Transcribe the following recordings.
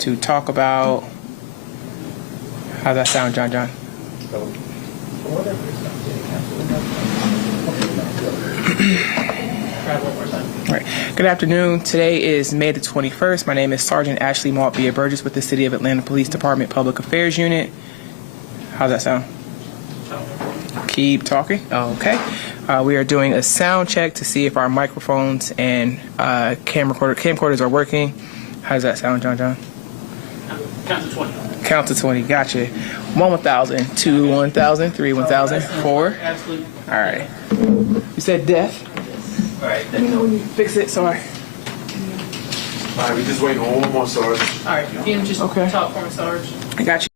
to talk about. How's that sound, John? All right. Good afternoon. Today is May the 21st. My name is Sergeant Ashley Maltbia Burgess with the City of Atlanta Police Department Public Affairs Unit. How's that sound? Keep talking. Okay. We are doing a sound check to see if our microphones and camcorders are working. How does that sound, John? Count to 20. Count to 20. Gotcha. 1 1000, 2 1000, 3 1000, 4. Absolutely. All right. You said death. All right. Let me know when you fix it. Sorry. All right, we just waiting on one more, Sarge. All right. Again, just Okay. talk for me, Sarge. I got you.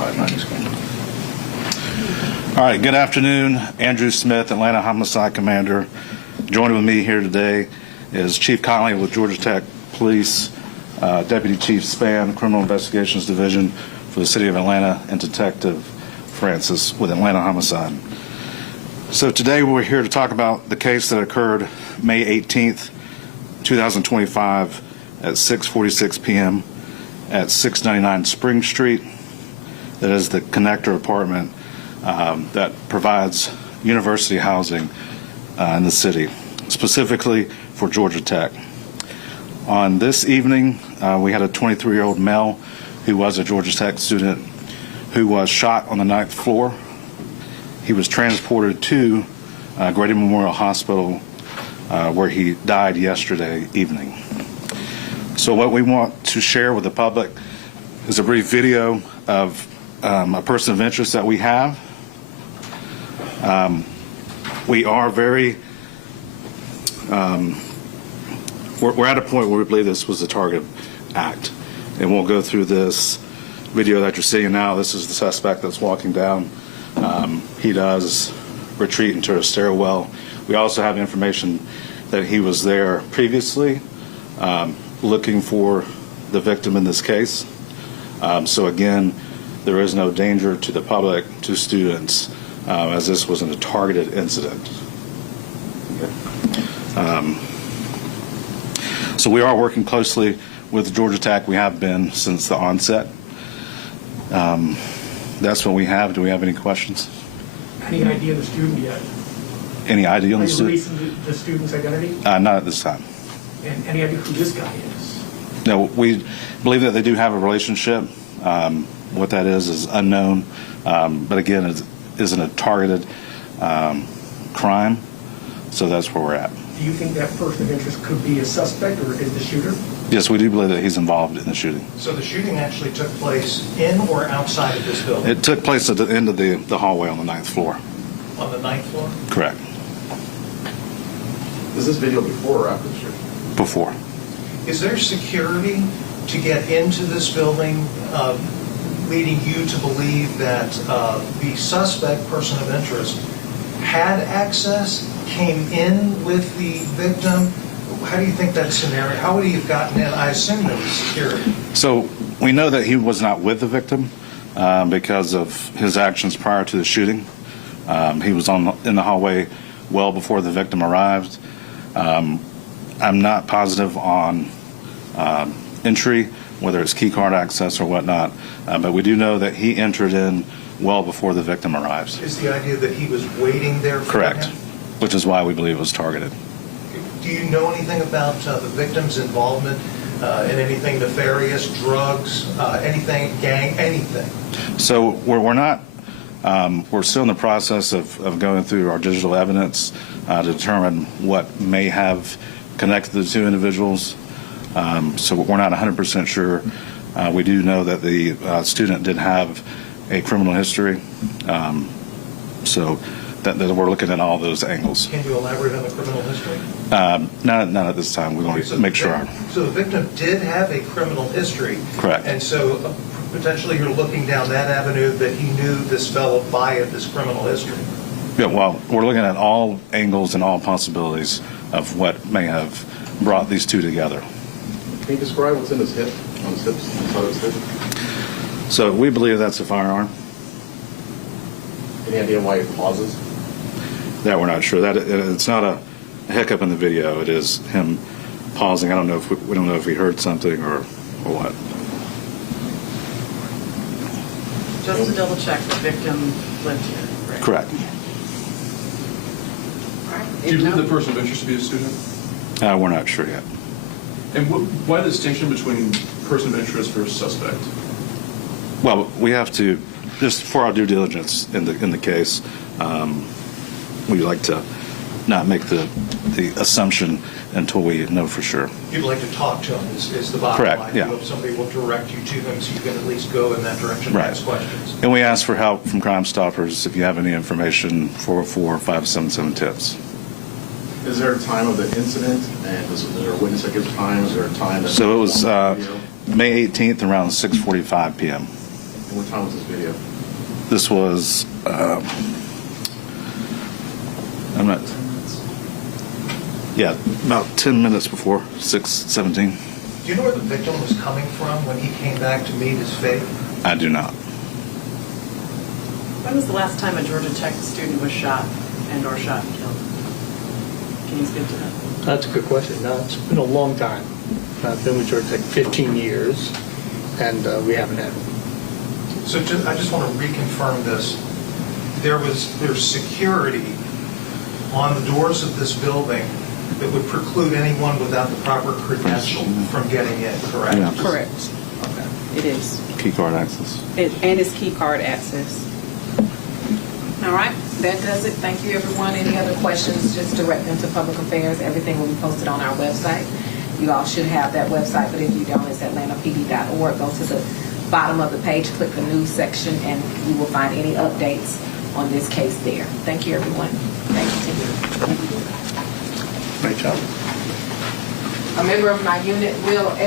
All right, good afternoon. Andrew Smith, Atlanta Homicide Commander. Joining with me here today is Chief Conley with Georgia Tech Police, Deputy Chief Spann, Criminal Investigations Division for the City of Atlanta, and Detective Francis with Atlanta Homicide. So today we're here to talk about the case that occurred May 18th, 2025 at 6:46 p.m. at 699 Spring Street. That is the connector apartment that provides university housing in the city, specifically for Georgia Tech. On this evening, we had a 23-year-old male who was a Georgia Tech student who was shot on the 9th floor. He was transported to Grady Memorial Hospital where he died yesterday evening. So what we want to share with the public is a brief video of a person of interest that we have. We are very, we're at a point where we believe this was a targeted act. And we'll go through this video that you're seeing now. This is the suspect that's walking down. He does retreat into a stairwell. We also have information that he was there previously looking for the victim in this case. So again, there is no danger to the public, to students, as this wasn't a targeted incident. So we are working closely with Georgia Tech. We have been since the onset. That's what we have. Do we have any questions? Any idea of the student yet? Any idea on Are the you student? releasing the student's identity? Not at this time. And any idea who this guy is? No, we believe that they do have a relationship. What that is unknown. But again, it isn't a targeted crime. So that's where we're at. Do you think that person of interest could be a suspect or is the shooter? Yes, we do believe that he's involved in the shooting. So the shooting actually took place in or outside of this building? It took place at the end of the hallway on the 9th floor. On the 9th floor? Correct. Is this video before or after the shooting? Before. Is there security to get into this building, leading you to believe that the suspect, person of interest, had access, came in with the victim? How do you think that scenario, how would he have gotten in? I assume there was security. So we know that he was not with the victim because of his actions prior to the shooting. He was in the hallway well before the victim arrived. I'm not positive on entry, whether it's key card access or whatnot, but we do know that he entered in well before the victim arrives. Is the idea that he was waiting there for Correct, him? which is why we believe it was targeted. Do you know anything about the victim's involvement in anything nefarious, drugs, anything, gang, anything? So we're not, we're still in the process of going through our digital evidence to determine what may have connected the two individuals. So we're not 100% sure. We do know that the student did have a criminal history. So that we're looking at all those angles. Can you elaborate on the criminal history? Not at this time. We want to make sure. So the victim did have a criminal history. Correct. And so potentially you're looking down that avenue that he knew this fellow via this criminal history. Yeah, well, we're looking at all angles and all possibilities of what may have brought these two together. Can you describe what's in his hip, on his hips, inside his hip? So we believe that's a firearm. Any idea why he pauses? That we're not sure. That it's not a hiccup in the video. It is him pausing. I don't know if we don't know if he heard something or what. Just to double check, the victim lived here, right? Correct. Do you believe the person of interest to be a student? We're not sure yet. And why the distinction between person of interest versus suspect? Well, we have to, just for our due diligence in the case, we like to not make the assumption until we know for sure. You'd like to talk to him is the bottom Correct, line. yeah. You hope somebody will direct you to him so you can at least go in that direction and Right. ask questions. And we ask for help from Crime Stoppers if you have any information, 404-577-TIPS. Is there a time of the incident, and is there a witness that gives time? Is there a time that... So it was May 18th around 6:45 p.m. And what time was this video? This was, I'm not, yeah, about 10 minutes before 6:17. Do you know where the victim was coming from when he came back to meet his fate? I do not. When was the last time a Georgia Tech student was shot and/or shot and killed? Can you speak to that? That's a good question. No, it's been a long time. I've been with Georgia Tech 15 years, and we haven't had it. So I just want to reconfirm this. There's security on the doors of this building that would preclude anyone without the proper credential from getting in, correct? Yeah. Correct. Okay. It is. Key card access. And it's key card access. All right, that does it. Thank you, everyone. Any other questions, just direct them to Public Affairs. Everything will be posted on our website. You all should have that website, but if you don't, it's atlantapd.org. Go to the bottom of the page, click the news section, and you will find any updates on this case there. Thank you, everyone. Thank you, Tim. Great job. A member of my unit will